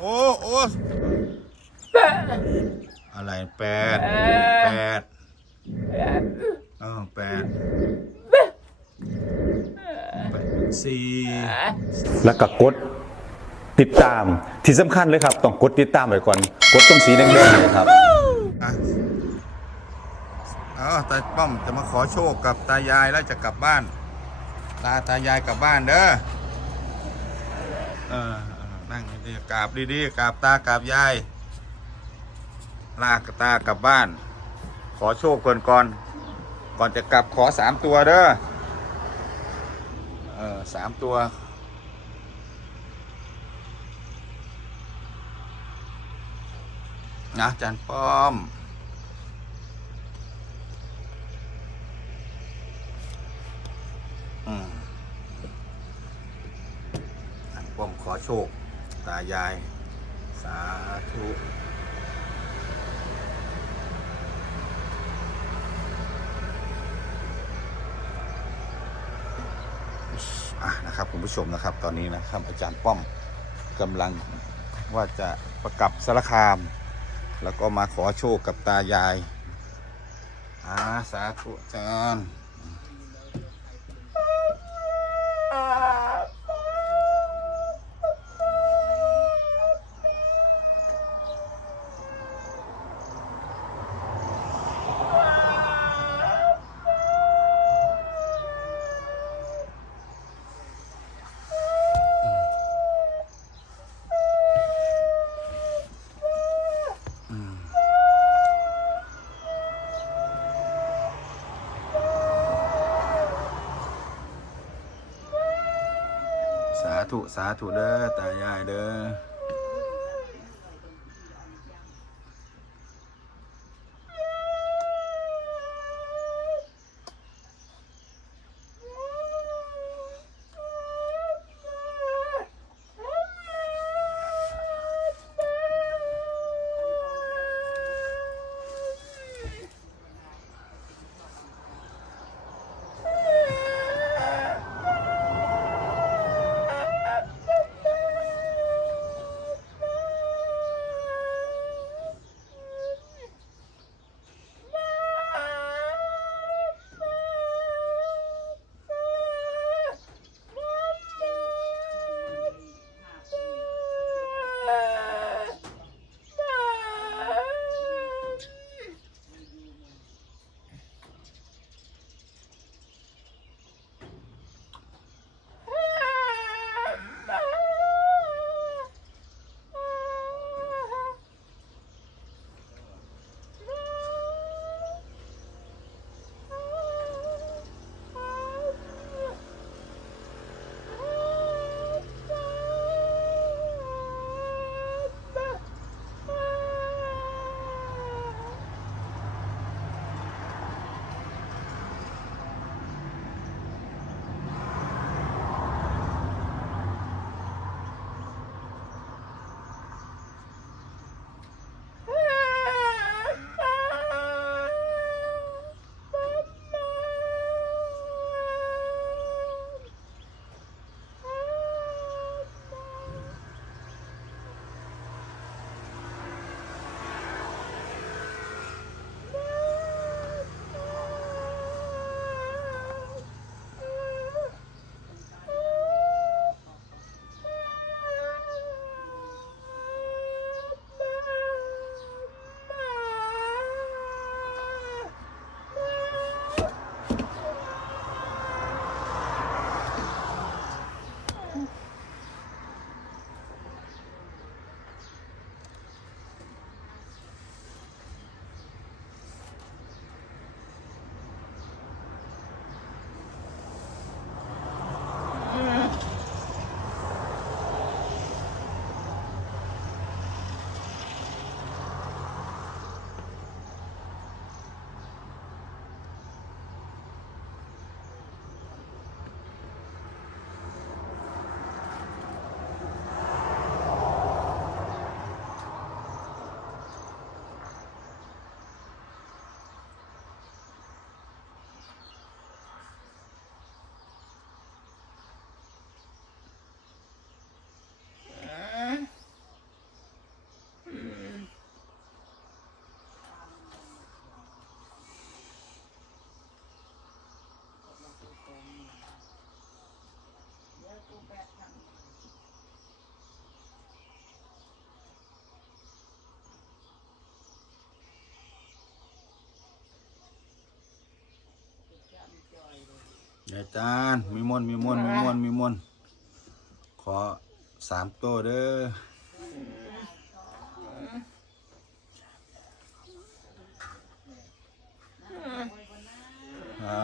โอ้โอ้อะไรแปดแปดเออแปดแปดสี่แล้วก็กดติดตามที่สำคัญเลยครับ ต้องกดติดตามไว้ก่อน กดตรงสีแดงๆเนี่ยครับอะเออตาป้อมจะมาขอโชคกับตายายแล้วจะกลับบ้านตาตายายกลับบ้านเด้อ เออนั่งดีๆกราบดีๆกราบตากราบยาย ลากตากลับบ้าน ขอโชคก่อนก่อน ก่อนจะกลับขอสามตัวเด้อ เออสามตัว นะจารย์ป้อม อืมอาจารย์ป้อมขอ โชค ตายาย สาธุอะนะครับคุณผู้ชมนะครับตอนนี้นะครับอาจารย์ป้อมกำลังว่าจะประกับสารคาม แล้วก็มาขอโชคกับตายายอ่าสาธุอาจารย์สา ธุสาธุเด้อตายายเด้อ อาจารย์มีมนต์มีมนต์มีมนต์มีมนต์ขอสามตัวเด้ออ่า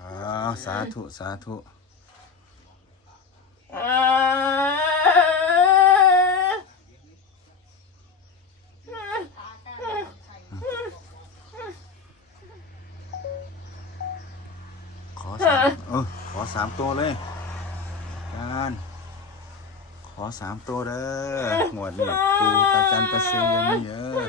อ่าสาธุ สาธุ ขอสามเออขอสามตัวเลยอารขอสามตัวเด้อหมวดนี่ปูตาจันตาเซียยังไม่เยอะ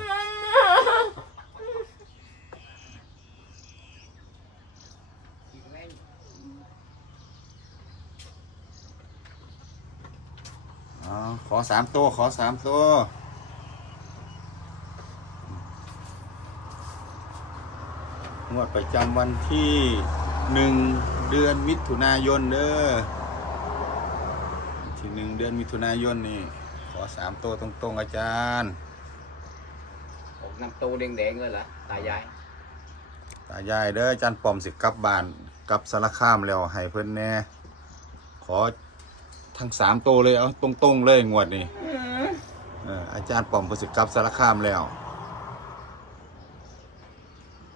อ๋อขอสามตัว ขอสามตัวงวดประจำวันที่หนึ่ง เดือนมิถุนายนเด้อวันที่หนึ่งเดือนมิถุนายนนี่ ขอสามตัวตรง ๆ อาจารย์ ออกน้ำตูแดงๆเลยเหรอตายายตายายเด้ออาจารย์ปอมสิกลับบ้านกลับสารคามแล้วให้เพิ่นแหน่ขอทั้งสามตัวเลยเอาตรงๆเลยงวดนี้เอออาจารย์ปอมเพิ่นสิกลับสารคามแล้ว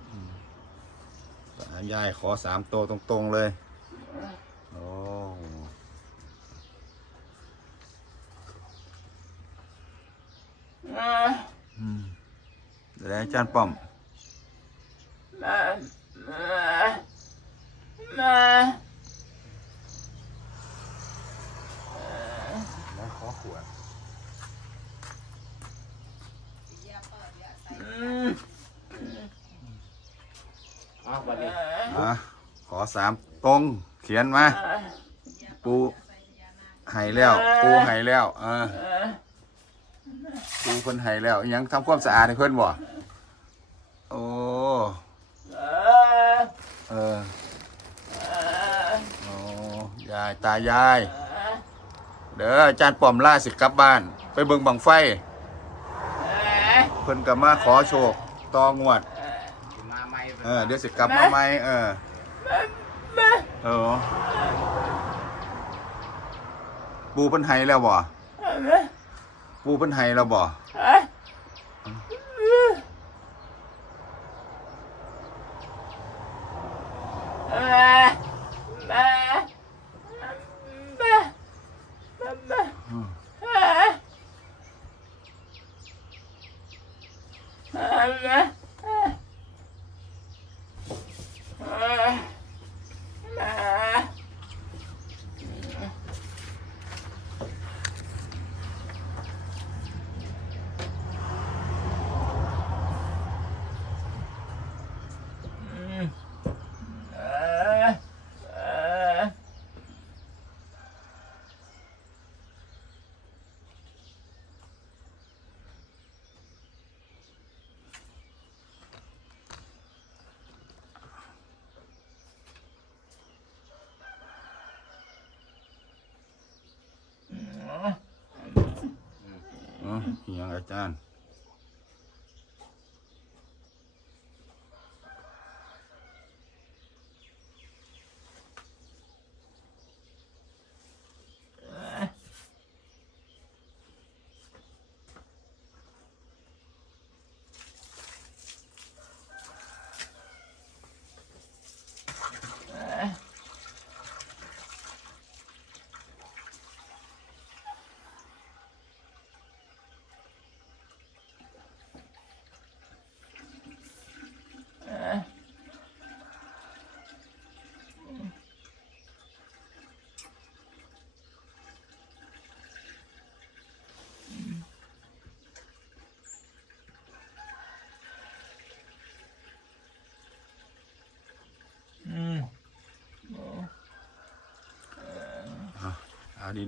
อืมตา ยายขอสามตัวตรงๆเลยโอ้อืมเดี๋ยวอาจารย์ป้อม แล้วขอขวด อ้าววันนี้ อะขอ สามตรงเขียนมา ปูไห้แล้ว ปูไห้แล้วเออปูเพิ่นไห้แล้วอิหยังทำความสะอาดให้เพิ่นบ่โอ้เออโอ้ยายตายาย เด้ออาจารย์ป้อมล่าสิกลับบ้าน ไปเบิ่งบังไฟ เพิ่นก็มาขอโชคต่องวดมาใหม่เออเดี๋ยวสิกลับมาไหมเออ เออปูเพิ่นไห้แล้วบ่ปูเพิ่นไห้แล้วบ่เอิหยังอาจารย์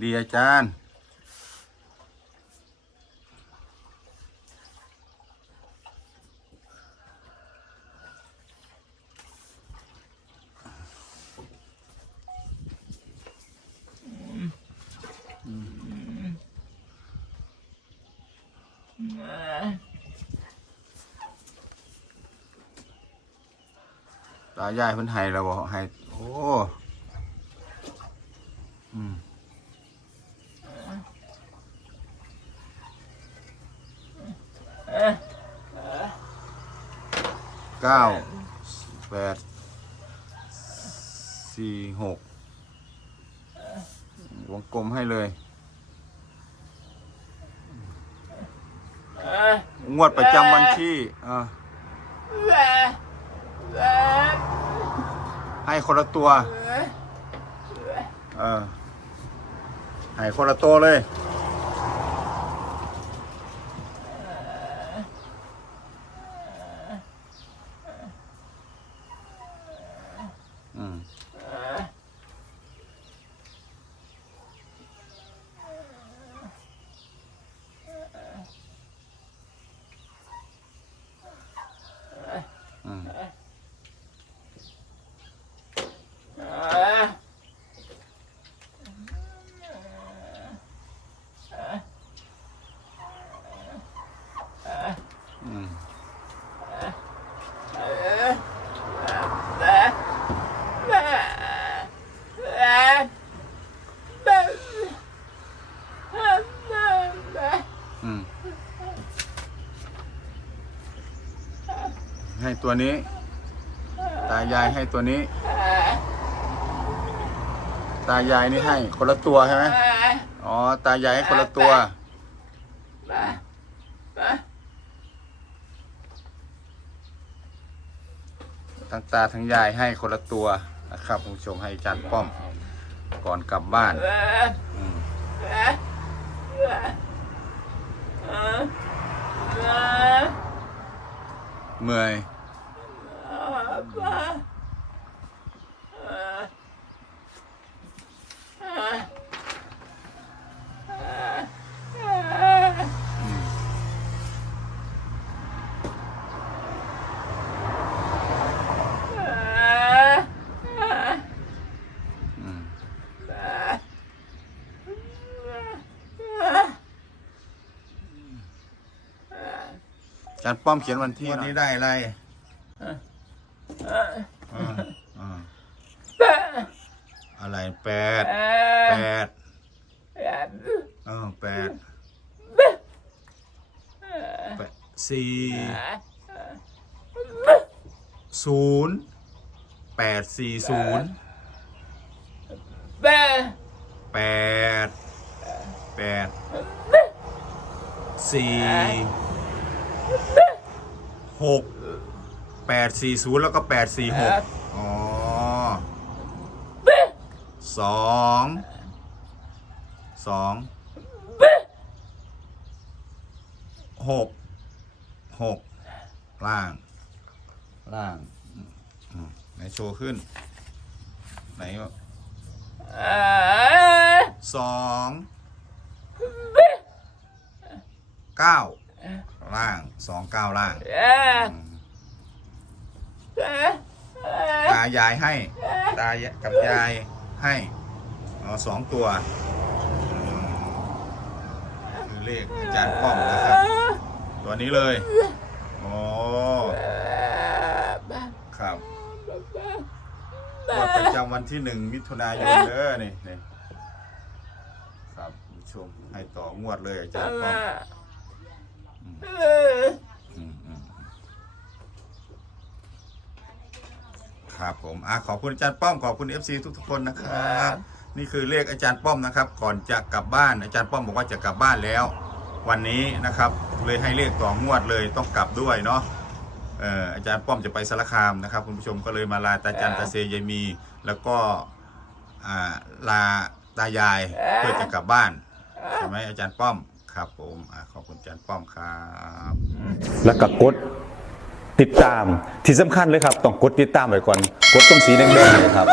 ดีๆอาจารย์ ตายายเพิ่นให้แล้วบ่ให้ งกลมให้เลยงวดประจำวันที่อ่าให้คนละตัว เออให้คนละตัวเลย อืม อืม อืม อืม ให้ ตัวนี้ ตายายให้ตัวนี้ ตายายนี่ให้คนละตัวใช่ไหมอ๋อ ตายายให้คนละตัว ทั้งตาทั้งยายให้คนละตัวนะครับคุณผู้ชมให้จารย์ป้อม ก่อนกลับบ้านอืมเมื่อย อืมอืมอาจารย์ป้อมเขียนวันที่วันนี้ได้อะไรอ่าอ่าอะไรแปดแปดเออแปดแปด สี่ศูนย์แปดสี่ศูนย์แปดแปดสี่หกแปดสี่ศูนย์แล้วก็แปดสี่หกอ๋อสองสองหก หกล่าง ล่างอืมไหนโชว์ขึ้น ไหนสองเก้าล่างสองเก้าล่างอืมตายายให้ตายายกับยายให้อ๋อสองตัวอืมคือเลขอาจารย์ป้อมนะครับ ตัวนี้เลย อ๋อ ครับงวดประจำวันที่หนึ่งมิถุนายนเด้อนี่นี่ครับผู้ชมให้ต่องวดเลยอาจารย์ป้อมครับผมอะขอบคุณอาจารย์ป้อมขอบคุณ FC ทุกๆคนนะครับ นี่คือเลขอาจารย์ป้อมนะครับ ก่อนจะกลับบ้านอาจารย์ป้อมบอกว่าจะกลับบ้านแล้ว วันนี้นะครับ เลยให้เลขต่องวดเลยต้องกลับด้วยเนาะเอ่ออาจารย์ป้อมจะไปสารคามนะครับ คุณผู้ชมก็เลยมาลาตาจันตาเซยายมี แล้วก็อ่าลาตายายเพื่อจะกลับบ้านใช่ไหมอาจารย์ป้อมครับผมอะขอบคุณอาจารย์ป้อมครับแล้วก็กดติดตามที่สำคัญเลยครับ ต้องกดติดตามไว้ก่อน กดตรงสีแดงๆเนยครับ